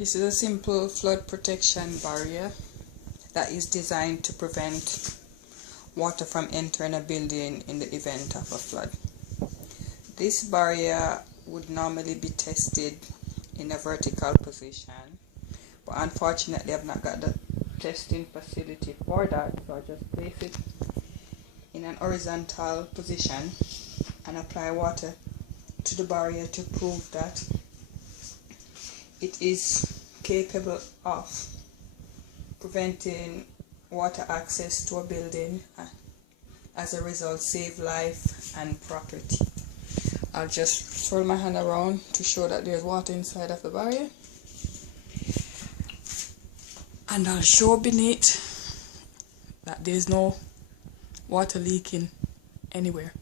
This is a simple flood protection barrier that is designed to prevent water from entering a building in the event of a flood. This barrier would normally be tested in a vertical position, but unfortunately I've not got the testing facility for that, so I just place it in an horizontal position and apply water to the barrier to prove that it is capable of preventing water access to a building, as a result save life and property. I'll just swirl my hand around to show that there's water inside of the barrier, and I'll show beneath that there's no water leaking anywhere.